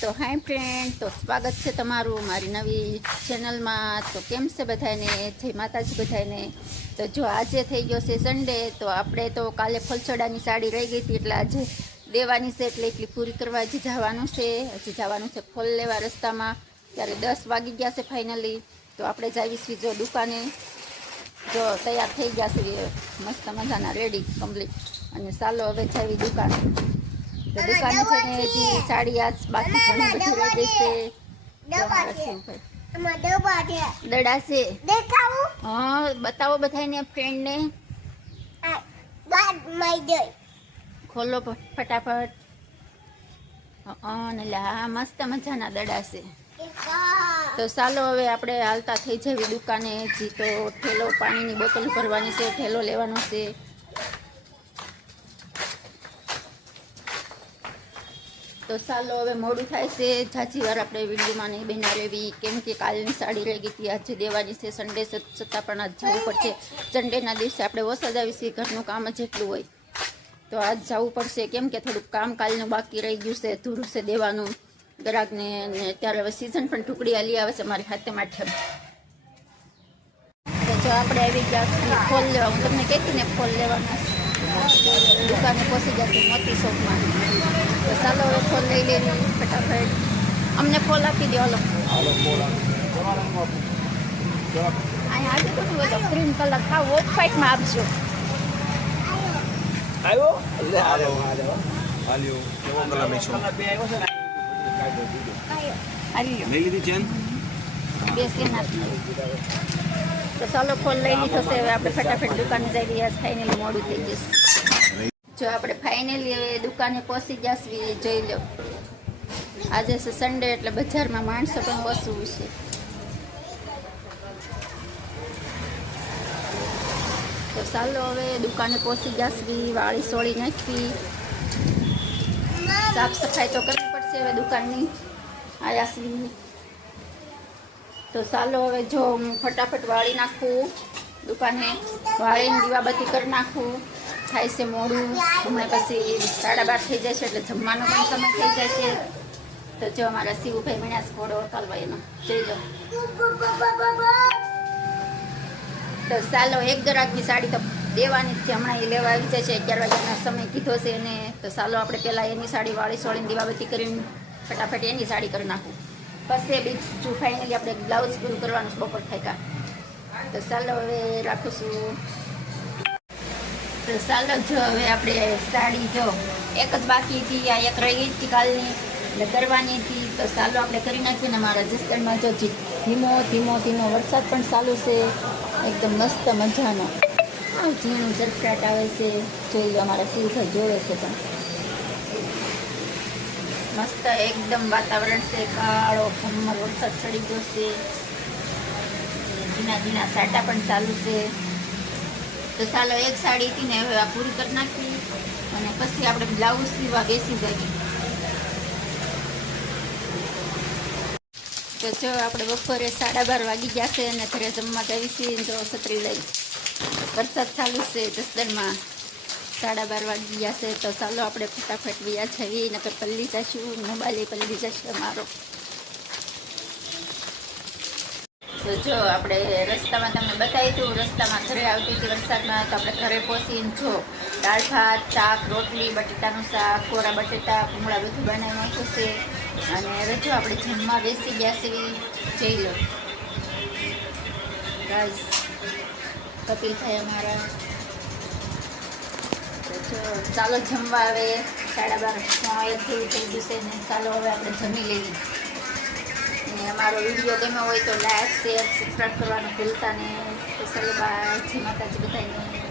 તો હાય ફ્રેન્ડ, તો સ્વાગત છે તમારું મારી નવી ચેનલમાં। તો કેમ છે બધાને? જય માતાજી બધાને। તો જો આજે થઈ ગયો છે સન્ડે, તો આપણે તો કાલે ફલસડાની સાડી રહી ગઈ હતી, એટલે આજે દેવાની છે, એટલે એટલી પૂરી કરવા હજી જવાનું છે। હજી જવાનું છે ફૂલ લેવા રસ્તામાં, ત્યારે 10 વાગી ગયા છે ફાઇનલી। તો આપણે જાવીશું જો દુકાને, જો તૈયાર થઈ ગયા છે મસ્ત મજાના રેડી કમ્પ્લીટ, અને ચાલો હવે જાવી દુકાને। તો દુકાને જઈને હજી સાડી આજ બાકી ઘણી બધી રહી ગઈ છે। દડા છે, હા બતાવો બધાને ફ્રેન્ડને, ખોલો ફટાફટ। અને હા મસ્ત મજાના દડા છે। તો ચાલો હવે આપણે હાલતા થઈ જવી દુકાને। હજી તો ઠેલો પાણીની બોટલ ભરવાની છે, ઠેલો લેવાનો છે। તો ચાલો હવે મોડું થાય છે, ઝાઝી વાર આપણે વિડીયોમાં નહીં બના રહેવી, કેમ કે કાલની સાડી રહી ગઈ હતી, આજે દેવાની છે સન્ડે છતાં પણ આજ જવું પડશે। સન્ડેના દિવસે આપણે ઓછા જ આવીશું, ઘરનું કામ જ એટલું હોય, તો આજ જવું પડશે, કેમ કે થોડુંક કામ કાલનું બાકી રહી ગયું છે, ધૂરું છે દેવાનું ગ્રાહકને। ને ત્યારે હવે સિઝન પણ ટુકડી હાલી આવે છે મારી હાથે માટે। તો જો આપણે આવી ગયા ફોલ લેવા, હું તમને કહેતી ને ફોલ લેવાના દુકાને પહોંચી જશે મોતી શોપમાં। તો ચાલો હવે ફોલ લઈ લેવી ફટાફટ, અમને ફોલ આપી દો। હાલો અહીંયા આવી તો ને બધો ક્રીમ કલર ખાવ ઓફ વ્હાઈટમાં આપજો। આવ્યો લે હાલો હાલ્યો કેવો કલર મેચો હાલ્યો લઈ લીધી ચેન બેસી નાખી। તો ચાલો ફોન લઈ લીધો છે, હવે આપણે ફટાફટ દુકાને જઈ રહ્યા છીએ, ફાઇનલી મોડું થઈ જશે। જો આપણે ફાઇનલી હવે દુકાને પહોંચી જશું, જોઈ લો આજે છે સન્ડે, એટલે બજારમાં માણસો પણ ઓછું છે। તો ચાલો હવે દુકાને પહોંચી જશું, વાળી સોળી નાખવી, સાફ સફાઈ તો કરવી પડશે હવે દુકાનની આયાસી। તો ચાલો હવે જો હું ફટાફટ વાળી નાખું દુકાને, વાળીને દીવાબત્તી કરી નાખું, થાય છે મોડું, હમણાં પછી 12:30 થઈ જશે, એટલે જમવાનો પણ સમય થઈ જશે। તો જો અમારા શિવભાઈ મીણાસ ઘોડો કાલવા એનો જોઈ લો। તો ચાલો એક ગ્રાહકની સાડી તો દેવાની જ છે, હમણાં એ લેવા આવી જાય છે, 11 વાગ્યાનો સમય કીધો છે એને। તો ચાલો આપણે પહેલાં એની સાડી વાળી સોળીને દીવાબત્તી કરીને ફટાફટ એની સાડી કરી નાખું, પછી બીજું ફાઇનલી આપણે બ્લાઉઝ પૂરું કરવાનું બપોર થાય। તો ચાલો હવે રાખું છું। તો ચાલો જો હવે આપણે સાડી જો એક જ બાકી હતી, આ એક રહી ગઈ હતી કાલની, એટલે કરવાની હતી। તો ચાલો આપણે કરી નાખીએ ને। મારા જસદણમાં જો ધીમો ધીમો ધીમો વરસાદ પણ ચાલુ છે, એકદમ મસ્ત મજાનો ઝીણું ઝરફરાટ આવે છે, જોઈ લો અમારા શિવભાઈ જોવે છે પણ મસ્ત એકદમ વાતાવરણ છે, કાળો ભમર વરસાદ ચડી ગયો છે, ઝીણા ઝીણા સાટા પણ ચાલુ છે। તો ચાલો એક સાડી હતી ને હવે આ પૂરી કરી નાખી, અને પછી આપણે બ્લાઉઝ સીવવા બેસી જઈએ। તો જો આપણે બપોરે 12:30 વાગી ગયા છે, અને ઘરે જમવા જઈશું। જો છત્રી લઈ, વરસાદ ચાલુ છે જસદણમાં, 12:30 વાગી ગયા છે। તો ચાલો આપણે ફટાફટ વ્યા જઈએ, નકર પલ્લી જશું, મોબાઈલ પલ્લી જશે અમારો। તો જો આપણે રસ્તામાં તમને બતાવી હતું, રસ્તામાં ઘરે આવતી હતી વરસાદમાં, તો આપણે ઘરે પહોંચીને જો દાળ ભાત, શાક, રોટલી, બટેટાનું શાક, કોરા બટેટા, ભૂંગળા બધું બનાવી નાખ્યું છે, અને રજો આપણે જમવા બેસી ગયા છે, જોઈ લો ગાઈસ કપિલ થાય અમારા। તો ચાલો જમવા આવે 12:30 જેવું થઈ ગયું છે ને, ચાલો હવે આપણે જમી લેવી। અને અમારો વિડીયો ગમ્યો હોય તો લાઈક, શેર, સબસ્ક્રાઈબ કરવાનું ભૂલતા નહીં। તો ચાલો બાય, જય માતાજી બધાને।